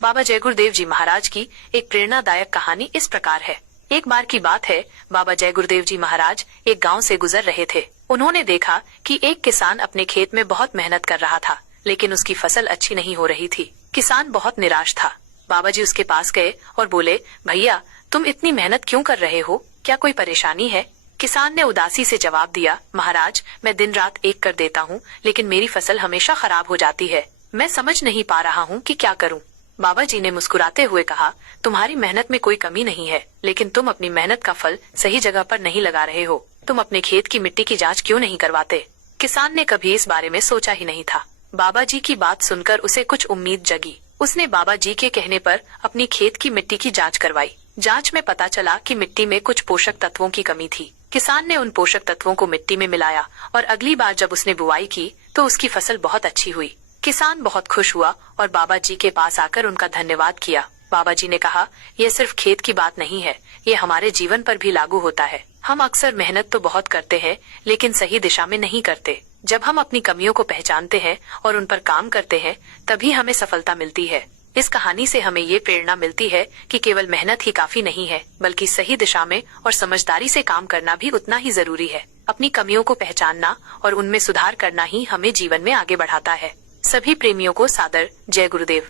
बाबा जय गुरुदेव जी महाराज की एक प्रेरणादायक कहानी इस प्रकार है। एक बार की बात है, बाबा जय गुरुदेव जी महाराज एक गांव से गुजर रहे थे। उन्होंने देखा कि एक किसान अपने खेत में बहुत मेहनत कर रहा था, लेकिन उसकी फसल अच्छी नहीं हो रही थी। किसान बहुत निराश था। बाबा जी उसके पास गए और बोले, भैया तुम इतनी मेहनत क्यों कर रहे हो, क्या कोई परेशानी है? किसान ने उदासी से जवाब दिया, महाराज मैं दिन रात एक कर देता हूँ, लेकिन मेरी फसल हमेशा खराब हो जाती है। मैं समझ नहीं पा रहा हूँ कि क्या करूँ। बाबा जी ने मुस्कुराते हुए कहा, तुम्हारी मेहनत में कोई कमी नहीं है, लेकिन तुम अपनी मेहनत का फल सही जगह पर नहीं लगा रहे हो। तुम अपने खेत की मिट्टी की जांच क्यों नहीं करवाते? किसान ने कभी इस बारे में सोचा ही नहीं था। बाबा जी की बात सुनकर उसे कुछ उम्मीद जगी। उसने बाबा जी के कहने पर अपनी खेत की मिट्टी की जांच करवाई। जांच में पता चला कि मिट्टी में कुछ पोषक तत्वों की कमी थी। किसान ने उन पोषक तत्वों को मिट्टी में मिलाया और अगली बार जब उसने बुआई की तो उसकी फसल बहुत अच्छी हुई। किसान बहुत खुश हुआ और बाबा जी के पास आकर उनका धन्यवाद किया। बाबा जी ने कहा, यह सिर्फ खेत की बात नहीं है, ये हमारे जीवन पर भी लागू होता है। हम अक्सर मेहनत तो बहुत करते हैं, लेकिन सही दिशा में नहीं करते। जब हम अपनी कमियों को पहचानते हैं और उन पर काम करते हैं, तभी हमें सफलता मिलती है। इस कहानी से हमें ये प्रेरणा मिलती है कि केवल मेहनत ही काफी नहीं है, बल्कि सही दिशा में और समझदारी से काम करना भी उतना ही जरूरी है। अपनी कमियों को पहचानना और उनमें सुधार करना ही हमें जीवन में आगे बढ़ाता है। सभी प्रेमियों को सादर जय गुरुदेव।